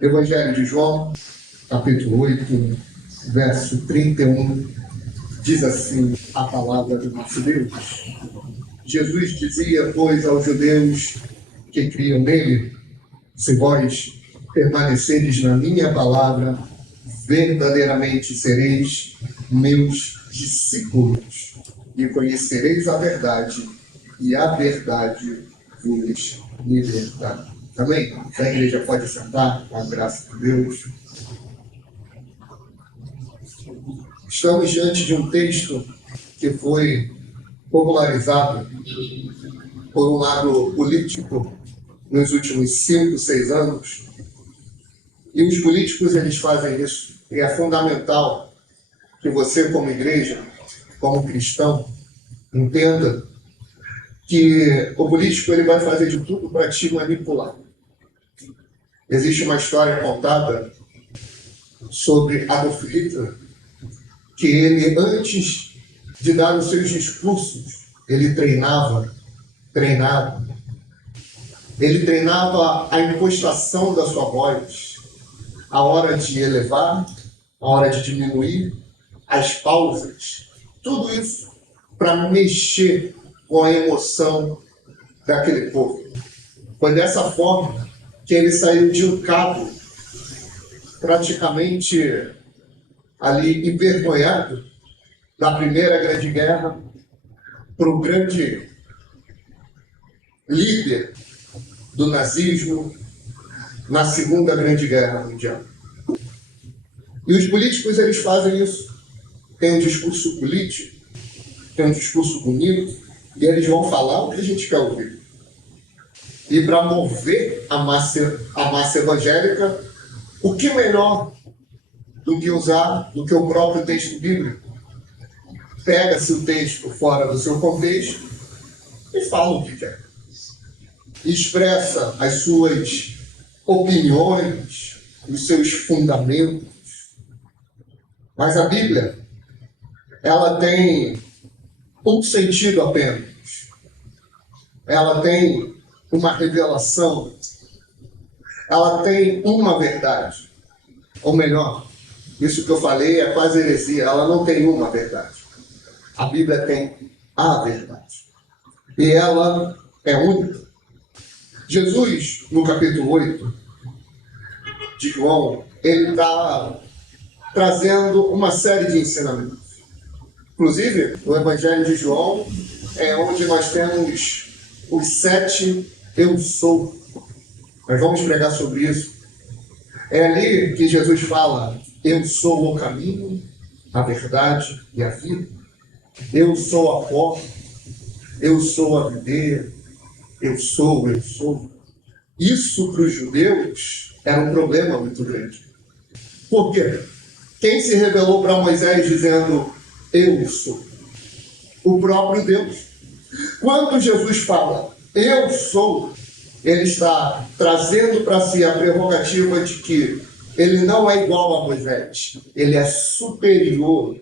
Evangelho de João, capítulo 8, verso 31, diz assim a palavra do nosso Deus. Jesus dizia, pois, aos judeus que criam nele: se vós permaneceres na minha palavra, verdadeiramente sereis meus discípulos, e conhecereis a verdade, e a verdade vos libertará. Amém? A igreja pode sentar, com a graça de Deus. Estamos diante de um texto que foi popularizado por um lado político nos últimos 5, 6 anos. E os políticos, eles fazem isso. E é fundamental que você, como igreja, como cristão, entenda que o político ele vai fazer de tudo para te manipular. Existe uma história contada sobre Adolf Hitler, que ele, antes de dar os seus discursos, ele treinava. Ele treinava a impostação da sua voz, a hora de elevar, a hora de diminuir, as pausas, tudo isso para mexer com a emoção daquele povo. Foi dessa forma que ele saiu de um cabo, praticamente ali envergonhado, da Primeira Grande Guerra, para o grande líder do nazismo na Segunda Grande Guerra Mundial. E os políticos, eles fazem isso. Tem um discurso político, tem um discurso bonito, e eles vão falar o que a gente quer ouvir. E para mover a massa evangélica, o que melhor do que usar do que o próprio texto bíblico? Pega-se o texto fora do seu contexto e fala o que quer. Expressa as suas opiniões, os seus fundamentos. Mas a Bíblia, ela tem um sentido apenas. Ela tem uma revelação. Ela tem uma verdade. Ou melhor, isso que eu falei é quase heresia. Ela não tem uma verdade. A Bíblia tem a verdade. E ela é única. Jesus, no capítulo 8 de João, ele está trazendo uma série de ensinamentos. Inclusive, o Evangelho de João é onde nós temos os 7 eu sou. Nós vamos pregar sobre isso. É ali que Jesus fala: eu sou o caminho, a verdade e a vida. Eu sou a porta, eu sou a videira, eu sou. Isso para os judeus era um problema muito grande. Por quê? Quem se revelou para Moisés dizendo eu sou? O próprio Deus. Quando Jesus fala eu sou, ele está trazendo para si a prerrogativa de que ele não é igual a Moisés, ele é superior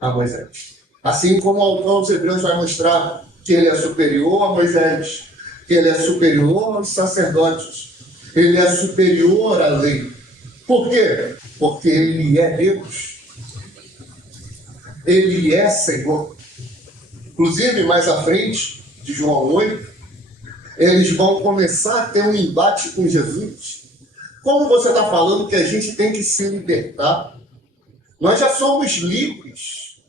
a Moisés. Assim como o autor aos Hebreus vai mostrar que ele é superior a Moisés, que ele é superior aos sacerdotes, ele é superior à lei. Por quê? Porque ele é Deus. Ele é Senhor. Inclusive, mais à frente, de João 8, eles vão começar a ter um embate com Jesus. Como você está falando que a gente tem que se libertar? Nós já somos livres.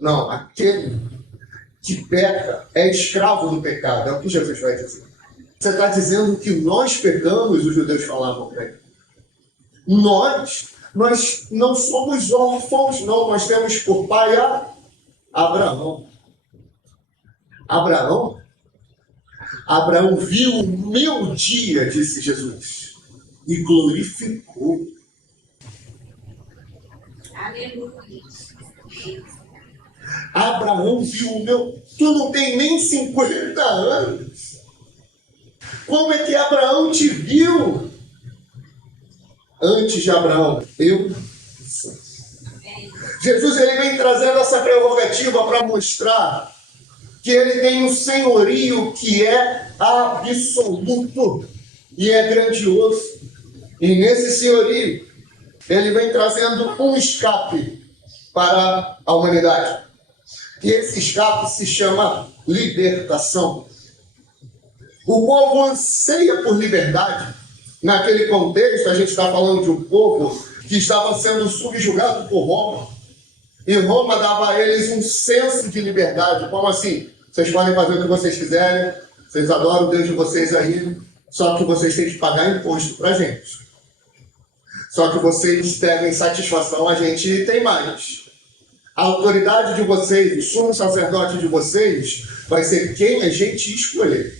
Não, aquele que peca é escravo do pecado, é o que Jesus vai dizer. Você está dizendo que nós pecamos, os judeus falavam para ele. Nós não somos órfãos, não, nós temos por pai Abraão. Abraão viu o meu dia, disse Jesus, e glorificou. Aleluia. Abraão viu o meu... Tu não tem nem 50 anos. Como é que Abraão te viu? Antes de Abraão, eu sou. Jesus ele vem trazendo essa prerrogativa para mostrar que ele tem um senhorio que é absoluto. e é grandioso. E nesse senhorio, ele vem trazendo um escape para a humanidade. E esse escape se chama libertação. O povo anseia por liberdade. Naquele contexto, a gente está falando de um povo que estava sendo subjugado por Roma. E Roma dava a eles um senso de liberdade. Como assim? Vocês podem fazer o que vocês quiserem, vocês adoram o Deus de vocês aí, só que vocês têm que pagar imposto para a gente. Só que vocês devem satisfação, a gente tem mais. A autoridade de vocês, o sumo sacerdote de vocês, vai ser quem a gente escolher.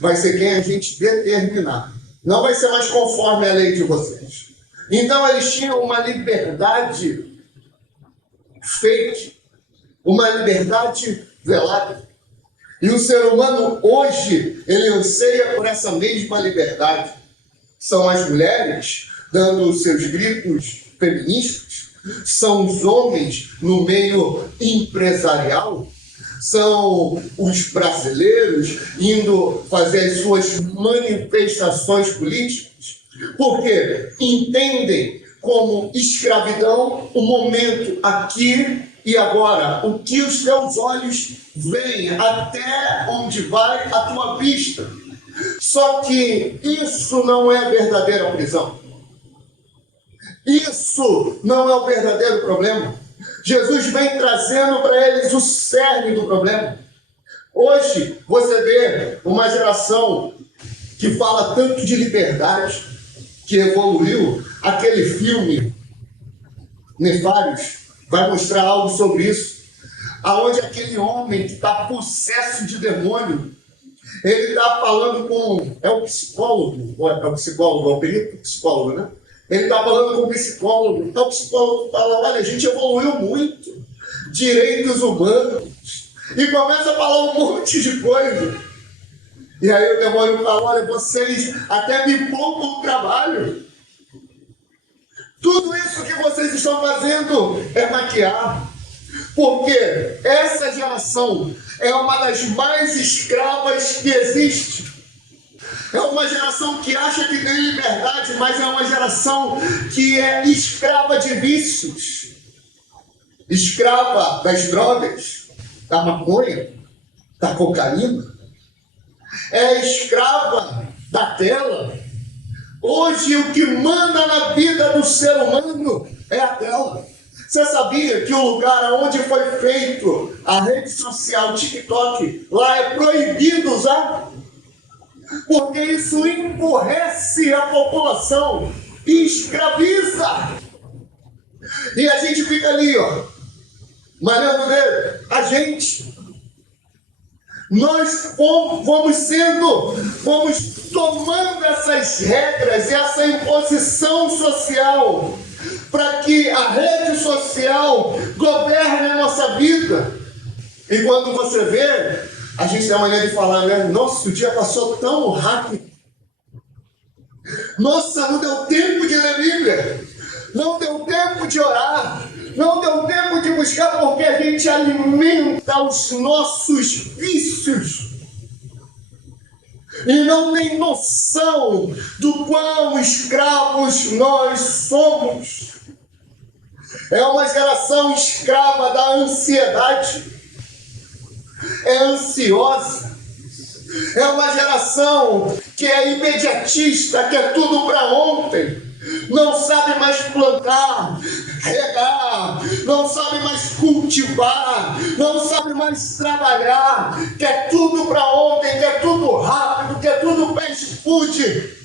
Vai ser quem a gente determinar. Não vai ser mais conforme a lei de vocês. Então eles tinham uma liberdade fake, uma liberdade velada. E o ser humano hoje, ele anseia por essa mesma liberdade. São as mulheres dando os seus gritos feministas, são os homens no meio empresarial, são os brasileiros indo fazer as suas manifestações políticas, porque entendem como escravidão o momento aqui e agora, o que os teus olhos veem, até onde vai a tua vista. Só que isso não é a verdadeira prisão. Isso não é o verdadeiro problema. Jesus vem trazendo para eles o cerne do problema. Hoje, você vê uma geração que fala tanto de liberdade, que evoluiu. Aquele filme, Nefários, vai mostrar algo sobre isso. Aonde aquele homem que está possesso de demônio, ele está falando com... É o psicólogo, é o psicólogo, é o perito psicólogo, né? Ele está falando com o psicólogo. Então o psicólogo fala, olha, a gente evoluiu muito. Direitos humanos. E começa a falar um monte de coisa. E aí o demônio fala, olha, vocês até me poupam o trabalho. Tudo isso que vocês estão fazendo é maquiar. Porque essa geração é uma das mais escravas que existe. É uma geração que acha que tem liberdade, mas é uma geração que é escrava de vícios. Escrava das drogas, da maconha, da cocaína. É escrava da tela. Hoje o que manda na vida do ser humano é a tela. Você sabia que o lugar onde foi feito a rede social TikTok, lá é proibido usar? Porque isso emburrece a população e escraviza. E a gente fica ali, ó, malhando dele. A gente, nós fomos tomando essas regras e essa imposição social para que a rede social governe a nossa vida. E quando você vê, a gente tem a maneira de falar, né? Nossa, o dia passou tão rápido. Nossa, não deu tempo de ler Bíblia. Não deu tempo de orar. Não deu tempo de buscar, porque a gente alimenta os nossos vícios. E não tem noção do quão escravos nós somos. É uma geração escrava da ansiedade. É ansiosa. É uma geração que é imediatista, que é tudo para ontem. Não sabe mais plantar, regar, não sabe mais cultivar, não sabe mais trabalhar, quer tudo para ontem, quer tudo rápido, quer tudo fast food.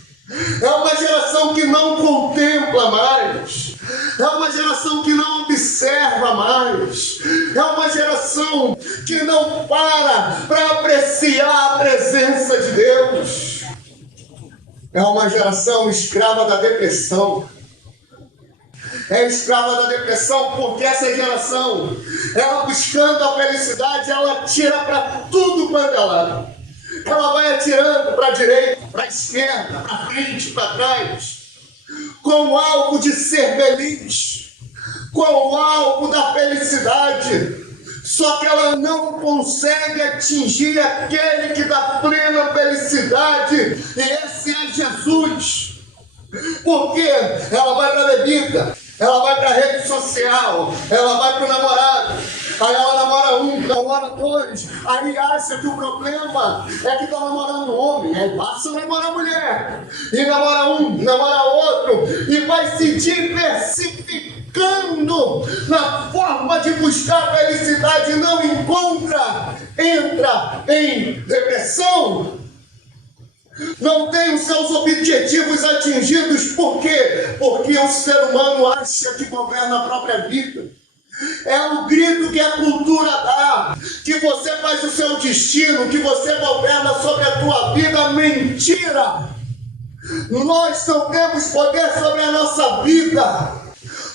É uma geração que não contempla mais. É uma geração que não observa mais. É uma geração que não para apreciar a presença de Deus. É uma geração escrava da depressão. É escrava da depressão porque essa geração, ela buscando a felicidade, ela tira para tudo quanto é lado. Ela vai atirando para a direita, para a esquerda, para frente, para trás, com algo de ser feliz, com algo da felicidade. Só que ela não consegue atingir aquele que dá plena felicidade, e esse é Jesus. Porque ela vai para a bebida, ela vai para a rede social, ela vai para o namorado, aí ela namora um, namora dois, aí acha que o problema é que está namorando homem, aí passa a namorar mulher, e namora um, namora outro, e vai se diversificando na forma de buscar felicidade, não encontra, entra em depressão. Não tem os seus objetivos atingidos. Por quê? Porque o ser humano acha que governa a própria vida. É o grito que a cultura dá, que você faz o seu destino, que você governa sobre a tua vida. Mentira! Nós não temos poder sobre a nossa vida.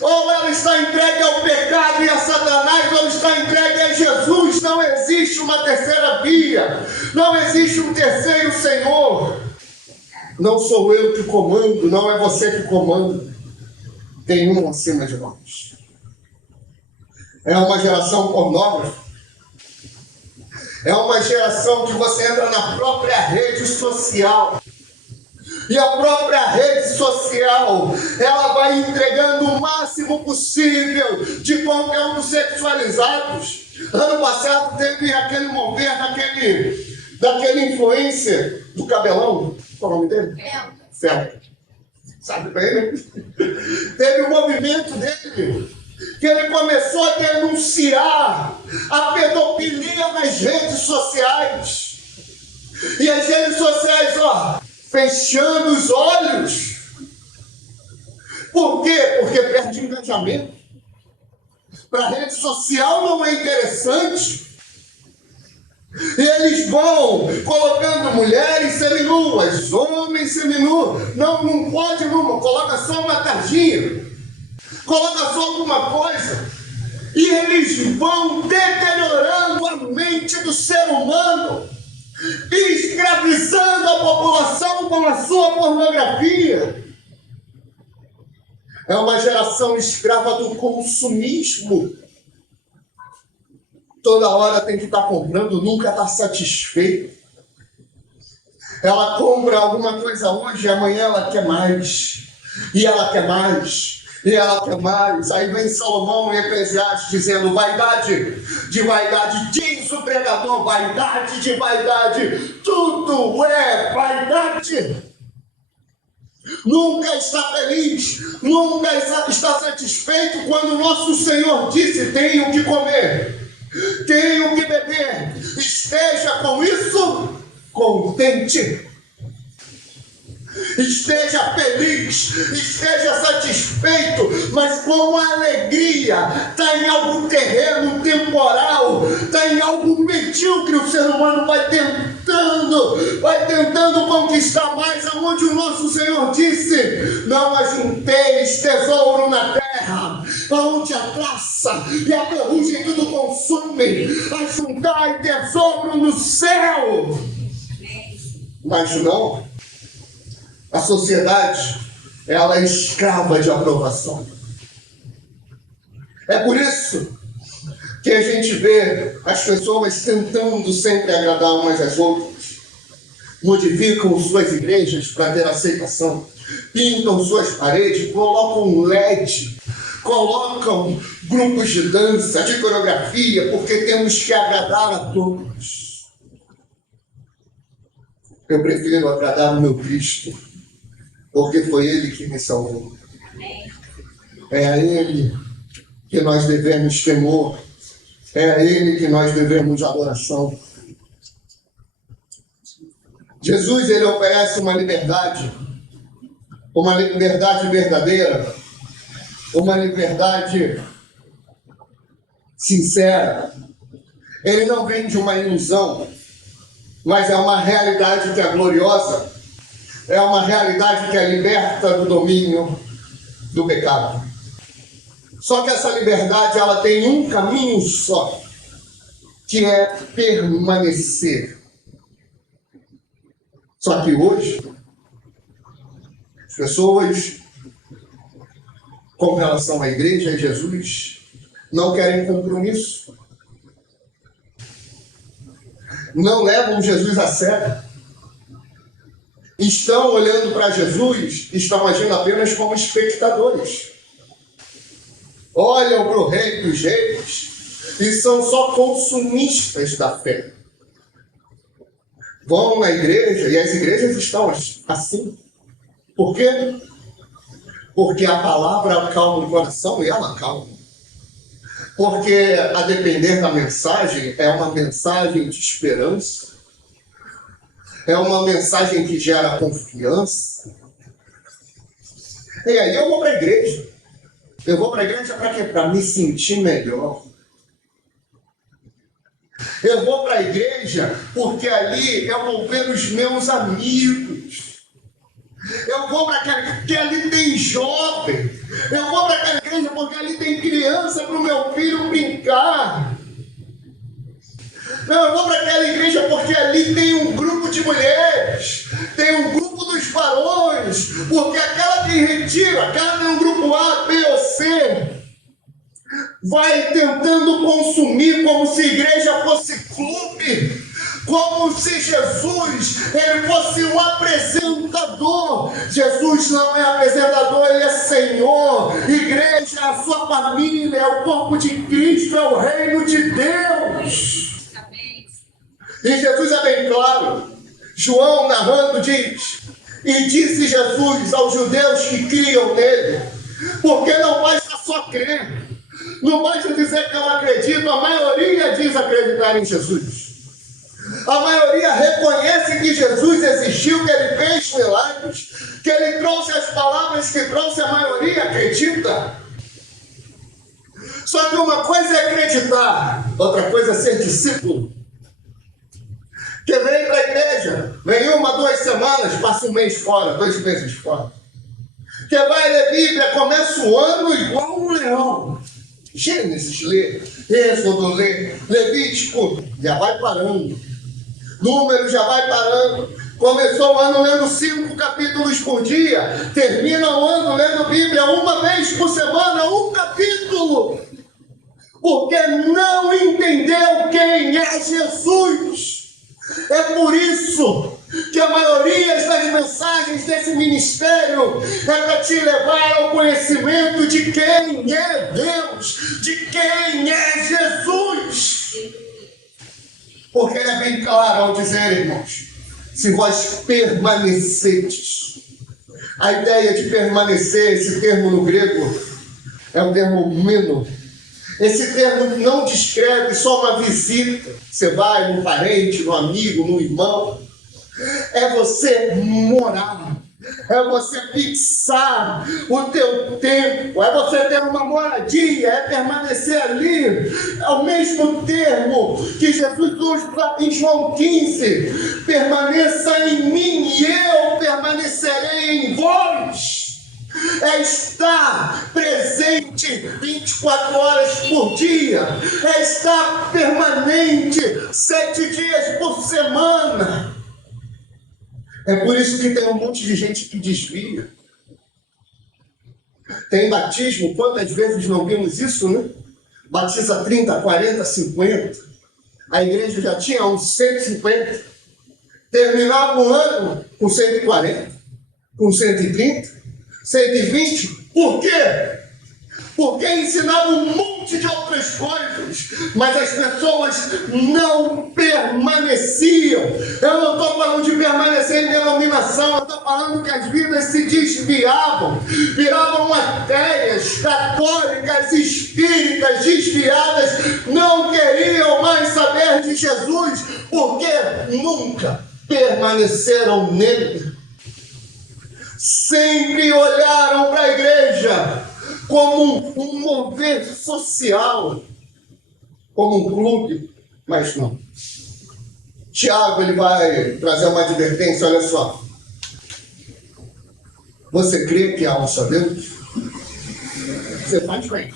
Ou ela está entregue ao pecado e a Satanás, ou está entregue a Jesus. Não existe uma terceira via, não existe um terceiro Senhor. Não sou eu que comando, não é você que comanda. Tem um acima de nós. É uma geração pornógrafa. É uma geração que você entra na própria rede social. E a própria rede social, ela vai entregando o máximo possível de conteúdos sexualizados. Ano passado teve aquele mover daquele influencer do cabelão. Qual é o nome dele? Felpa. Sabe bem, né? Teve um movimento dele, que ele começou a denunciar a pedofilia nas redes sociais. E as redes sociais, fechando os olhos. Por quê? Porque perde engajamento. Para a rede social não é interessante. E eles vão colocando mulheres seminuas, homens seminus. Não pode numa, coloca só uma tarjinha, coloca só alguma coisa. E eles vão deteriorando a mente do ser humano, escravizando a população com a sua pornografia. É uma geração escrava do consumismo. Toda hora tem que estar comprando, nunca está satisfeito. Ela compra alguma coisa hoje, amanhã ela quer mais. E ela quer mais. E ela quer mais. Aí vem Salomão em Eclesiastes dizendo: vaidade de vaidade, diz o pregador, vaidade de vaidade, tudo é vaidade. Nunca está feliz, nunca está satisfeito quando o nosso Senhor disse: tenho o que comer, tenho o que beber, esteja com isso contente. Esteja feliz, esteja satisfeito, mas com alegria. Está em algum terreno temporal, está em algo medíocre. O ser humano vai tentando conquistar mais, aonde o nosso Senhor disse: não ajunteis tesouro na terra, aonde a traça e a ferrugem tudo consumem, ajuntai tesouro no céu. Mas não. A sociedade, ela é escrava de aprovação. É por isso que a gente vê as pessoas tentando sempre agradar umas às outras. Modificam suas igrejas para ter aceitação. Pintam suas paredes, colocam LED, colocam grupos de dança, de coreografia, porque temos que agradar a todos. Eu prefiro agradar o meu Cristo, porque foi Ele que me salvou. É a Ele que nós devemos temor. É a Ele que nós devemos adoração. Jesus, Ele oferece uma liberdade verdadeira, uma liberdade sincera. Ele não vem de uma ilusão, mas é uma realidade que é gloriosa. É uma realidade que é liberta do domínio do pecado. Só que essa liberdade, ela tem um caminho só, que é permanecer. Só que hoje, as pessoas, com relação à igreja e Jesus, não querem compromisso. não levam Jesus a sério, estão olhando para Jesus, estão agindo apenas como espectadores. Olham para o Rei dos Reis e são só consumistas da fé. Vão na igreja, e as igrejas estão assim. Por quê? Porque a palavra acalma o coração e ela acalma. Porque, a depender da mensagem, é uma mensagem de esperança, é uma mensagem que gera confiança. E aí eu vou para a igreja. Eu vou para a igreja para quê? Para me sentir melhor. Eu vou para a igreja porque ali eu vou ver os meus amigos. Eu vou para aquela igreja porque ali tem jovem. Eu vou para aquela igreja porque ali tem criança para o meu filho brincar. Eu vou para aquela igreja porque ali tem um grupo de mulheres, tem um grupo dos varões, porque aquela que retira, aquela tem um grupo A, B ou C, vai tentando consumir como se a igreja fosse clube, como se Jesus ele fosse um apresentador. Jesus não é apresentador, ele é Senhor. Igreja é a sua família, é o corpo de Cristo, é o reino de Deus. E Jesus é bem claro. João narrando diz: e disse Jesus aos judeus que criam nele, porque não basta só crer, não basta dizer que eu acredito, a maioria diz acreditar em Jesus. A maioria reconhece que Jesus existiu, que ele fez milagres, que ele trouxe as palavras que trouxe, a maioria acredita. Só que uma coisa é acreditar, outra coisa é ser discípulo. Que vem para a igreja, vem 1, 2 semanas, passa um mês fora, 2 meses fora. Que vai ler Bíblia, começa o ano igual um leão. Gênesis lê, Êxodo lê, Levítico já vai parando, Números já vai parando. Começou o ano lendo 5 capítulos por dia, termina o ano lendo Bíblia uma vez por semana, um capítulo, porque não entendeu quem é Jesus. É por isso que a maioria das mensagens desse ministério é para te levar ao conhecimento de quem é Deus, de quem é Jesus. Porque ele é bem claro ao dizer, irmãos, se vós permanecerdes. A ideia de permanecer, esse termo no grego, é um termo meno. Esse termo não descreve só uma visita. Você vai num parente, num amigo, num irmão. É você morar. É você fixar o teu tempo. É você ter uma moradia. É permanecer ali. É o mesmo termo que Jesus usa em João 15. Permaneça em mim e eu permanecerei em vós. É estar presente 24 horas por dia, é estar permanente 7 dias por semana. É por isso que tem um monte de gente que desvia. Tem batismo, quantas vezes não vimos isso, né? Batiza 30, 40, 50. A igreja já tinha uns 150. Terminava o ano com 140, com 130. 120, por quê? Porque ensinava um monte de outras coisas, mas as pessoas não permaneciam. Eu não estou falando de permanecer em denominação, eu estou falando que as vidas se desviavam, viravam ateias, católicas, espíritas, desviadas, não queriam mais saber de Jesus, porque nunca permaneceram nele. Sempre olharam para a igreja como um mover social, como um clube, mas não. Tiago ele vai trazer uma advertência, olha só. Você crê que há um só Deus? Você faz bem.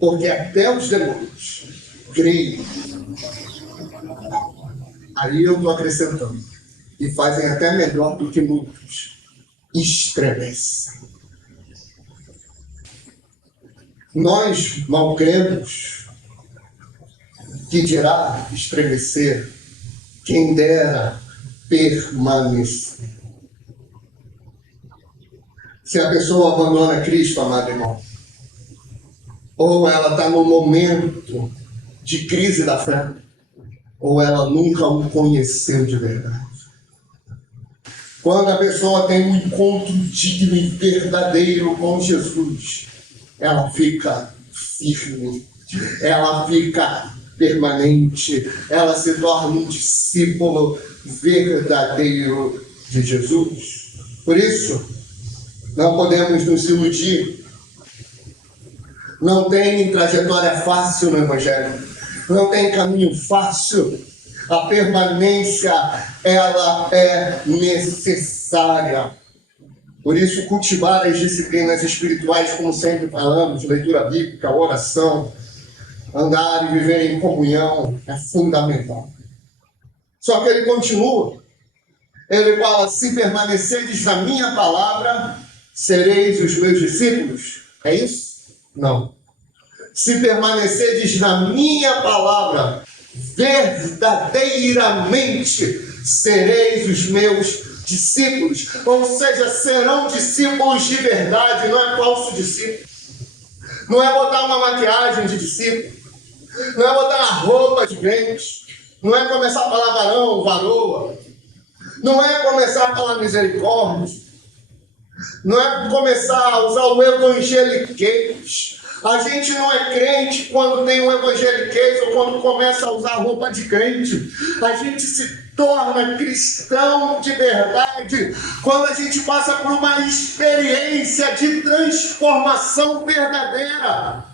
Porque até os demônios creem. Aí eu estou acrescentando. E fazem até melhor do que muitos. Estremecem. Nós mal cremos. que dirá estremecer, quem dera permanecer. Se a pessoa abandona Cristo, amado irmão, ou ela está no momento de crise da fé, ou ela nunca o conheceu de verdade. Quando a pessoa tem um encontro digno e verdadeiro com Jesus, ela fica firme, ela fica permanente, ela se torna um discípulo verdadeiro de Jesus. Por isso, não podemos nos iludir. Não tem trajetória fácil no Evangelho. Não tem caminho fácil. A permanência, ela é necessária. Por isso, cultivar as disciplinas espirituais, como sempre falamos, leitura bíblica, oração, andar e viver em comunhão, é fundamental. Só que ele continua. Ele fala, se permanecerdes na minha palavra, sereis os meus discípulos. É isso? Não. Se permanecerdes na minha palavra, verdadeiramente sereis os meus discípulos. Ou seja, serão discípulos de verdade, não é falso discípulo. Não é botar uma maquiagem de discípulo. Não é botar uma roupa de crente. Não é começar a falar varão, varoa. Não é começar a falar misericórdia. Não é começar a usar o evangeliquez. A gente não é crente quando tem um evangeliquez ou quando começa a usar roupa de crente. A gente se torna cristão de verdade quando a gente passa por uma experiência de transformação verdadeira.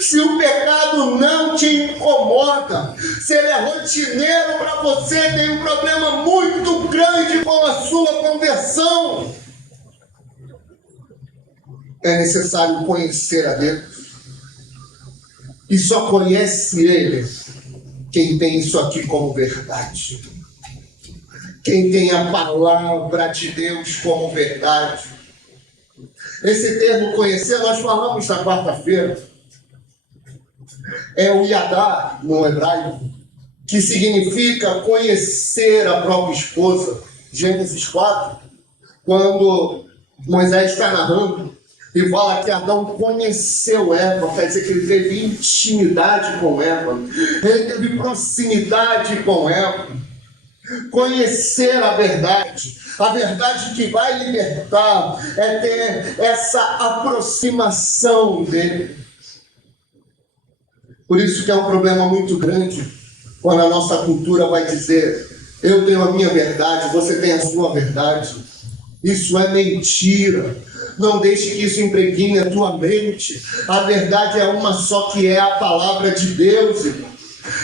Se o pecado não te incomoda, se ele é rotineiro para você, tem um problema muito grande com a sua conversão. É necessário conhecer a Deus. E só conhece Ele quem tem isso aqui como verdade. Quem tem a palavra de Deus como verdade. Esse termo conhecer, nós falamos na quarta-feira. É o yadá no hebraico, que significa conhecer a própria esposa. Gênesis 4, quando Moisés está narrando, e fala que Adão conheceu Eva, quer dizer que ele teve intimidade com Eva, ele teve proximidade com Eva. Conhecer a verdade que vai libertar, é ter essa aproximação dele. Por isso que é um problema muito grande quando a nossa cultura vai dizer: eu tenho a minha verdade, você tem a sua verdade. Isso é mentira. Não deixe que isso impregne a tua mente. A verdade é uma só, que é a palavra de Deus, irmão.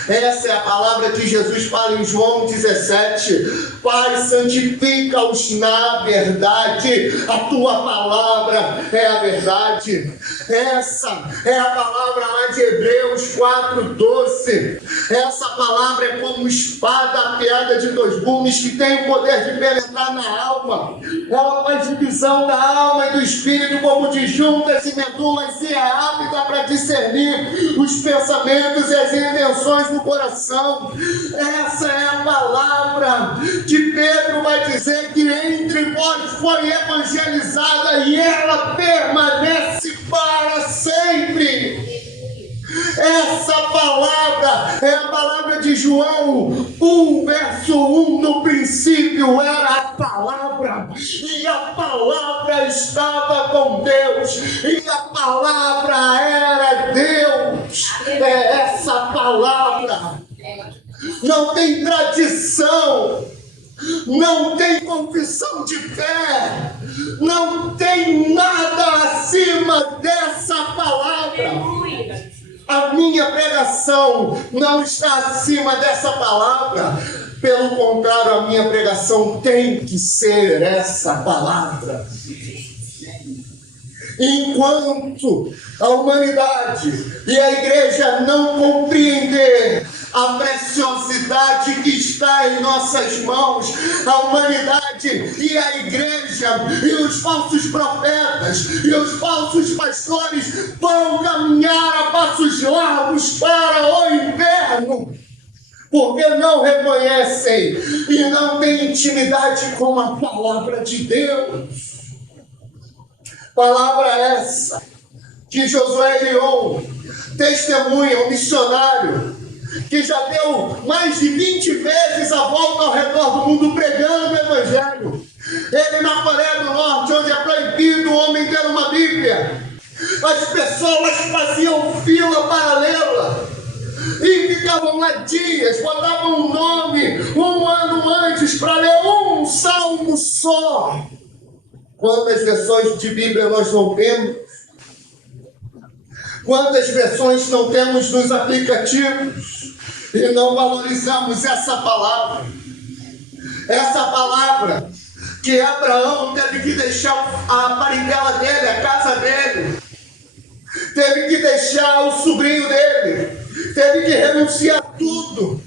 Essa é a palavra que Jesus fala em João 17. Pai, santifica-os na verdade. A tua palavra é a verdade. Essa é a palavra lá de Hebreus 4:12. Essa palavra é como espada afiada de 2 gumes, que tem o poder de penetrar na alma. Ela faz divisão da alma e do espírito, como de juntas e medulas, e é apta para discernir os pensamentos e as intenções do coração. Essa é a palavra que Pedro vai dizer que entre vós foi evangelizada e ela permanece para sempre. Essa palavra é a palavra de João 1, verso 1. No princípio era a palavra, e a palavra estava com Deus, e a palavra era Deus. É essa palavra. Não tem tradição, não tem confissão de fé, não tem nada acima dessa palavra. A minha pregação não está acima dessa palavra. Pelo contrário, a minha pregação tem que ser essa palavra. Enquanto a humanidade e a igreja não compreender a preciosidade que está em nossas mãos, a humanidade e a igreja e os falsos profetas e os falsos pastores vão caminhar a passos largos para o inferno, porque não reconhecem e não têm intimidade com a palavra de Deus. Palavra essa que Josué Leon testemunha, um missionário que já deu mais de 20 vezes a volta ao redor do mundo pregando o Evangelho. Ele na Coreia do Norte, onde é proibido o homem ter uma Bíblia, as pessoas faziam fila paralela e ficavam lá dias, botavam um nome um ano antes para ler um salmo só. Quantas versões de Bíblia nós não temos? Quantas versões não temos nos aplicativos e não valorizamos essa palavra? Essa palavra que Abraão teve que deixar a parentela dele, a casa dele, teve que deixar o sobrinho dele, teve que renunciar a tudo.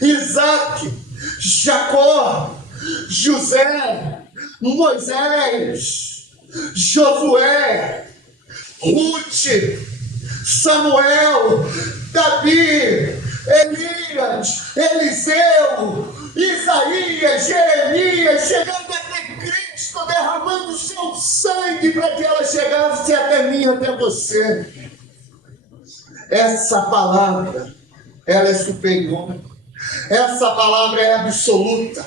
Isaac, Jacó, José, Moisés, Josué, Ruth, Samuel, Davi, Elias, Eliseu, Isaías, Jeremias, chegando até Cristo, derramando seu sangue para que ela chegasse até mim, até você. Essa palavra, ela é superior. Essa palavra é absoluta.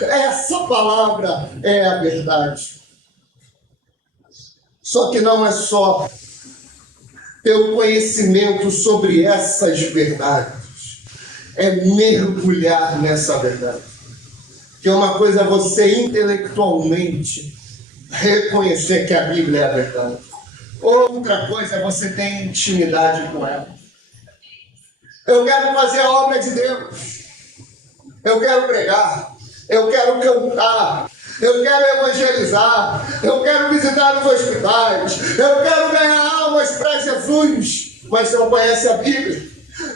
Essa palavra é a verdade. Só que não é só ter o conhecimento sobre essas verdades, é mergulhar nessa verdade. Que uma coisa é você intelectualmente reconhecer que a Bíblia é a verdade. Outra coisa é você ter intimidade com ela. Eu quero fazer a obra de Deus. Eu quero pregar. Eu quero cantar. Eu quero evangelizar. Eu quero visitar os hospitais. Eu quero ganhar almas para Jesus. Mas não conhece a Bíblia.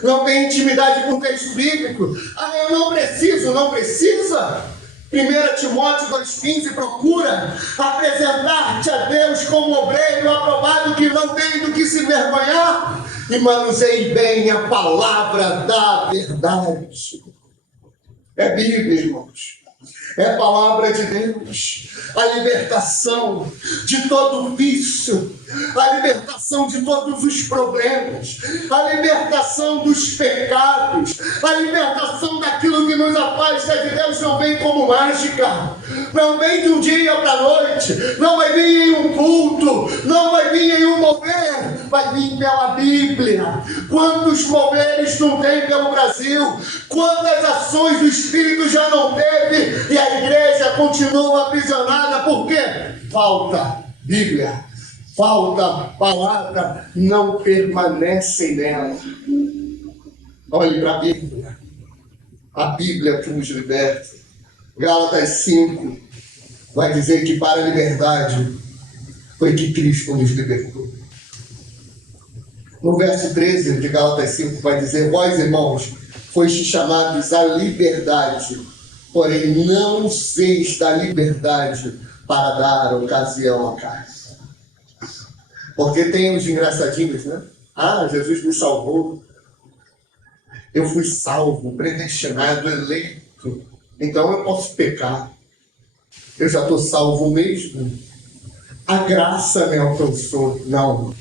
Não tem intimidade com o texto bíblico. Ah, eu não preciso. Não precisa. 1 Timóteo 2,15, procura apresentar-te a Deus como obreiro aprovado, que não tem do que se vergonhar, e manuseie bem a palavra da verdade. É Bíblia, irmãos. É a palavra de Deus. A libertação de todo vício, a libertação de todos os problemas, a libertação dos pecados, a libertação daquilo que nos afasta de Deus não vem como mágica, não vem de um dia para a noite, não vai vir em um culto, não vai vir em um mover, vai vir pela Bíblia. Quantos moveres não tem pelo Brasil? Quantas ações do Espírito já não teve e a igreja continua aprisionada? Por quê? Falta Bíblia, falta palavra, não permanecem nela. Olhe para a Bíblia. A Bíblia que nos liberta. Gálatas 5 vai dizer que para a liberdade foi que Cristo nos libertou. No verso 13 de Gálatas 5 vai dizer: vós, irmãos, foste chamados à liberdade, porém não useis da liberdade para dar ocasião à carne. Porque tem os engraçadinhos, né? Ah, Jesus me salvou. Eu fui salvo, predestinado, eleito. Então eu posso pecar. Eu já estou salvo mesmo. A graça me alcançou. Não.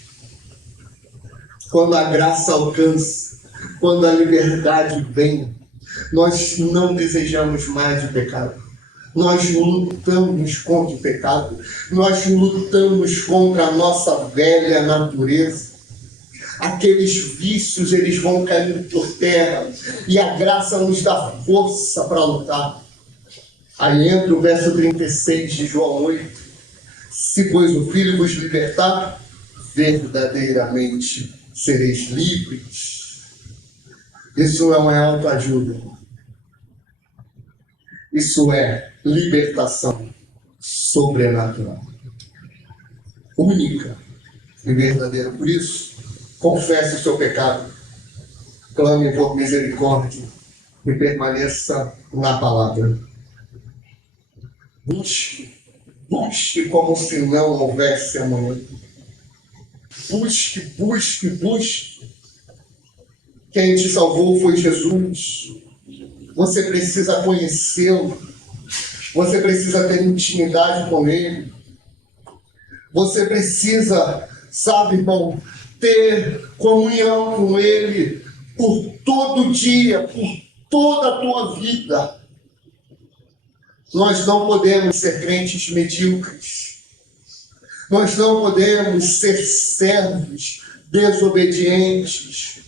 Quando a graça alcança, quando a liberdade vem, nós não desejamos mais de pecado. Nós lutamos contra o pecado. Nós lutamos contra a nossa velha natureza. Aqueles vícios, eles vão caindo por terra. E a graça nos dá força para lutar. Aí entra o verso 36 de João 8. Se, pois, o Filho vos libertar, verdadeiramente sereis livres. Isso não é autoajuda. Isso é libertação sobrenatural. Única e verdadeira. Por isso, confesse o seu pecado. clame por misericórdia e permaneça na palavra. Busque, busque como se não houvesse amanhã. Busque, busque, busque. Quem te salvou foi Jesus. Você precisa conhecê-lo. Você precisa ter intimidade com ele. Você precisa, sabe, irmão, ter comunhão com ele por todo dia, por toda a tua vida. Nós não podemos ser crentes medíocres. Nós não podemos ser servos desobedientes,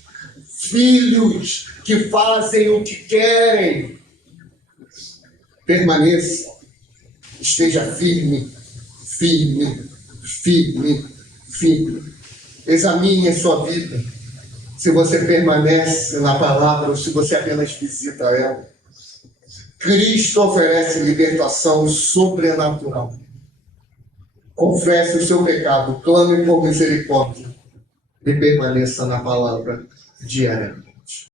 filhos que fazem o que querem. Permaneça, esteja firme, firme, firme, firme. Examine a sua vida, se você permanece na palavra ou se você apenas visita ela. Cristo oferece libertação sobrenatural. Confesse o seu pecado, clame por misericórdia e permaneça na palavra diariamente.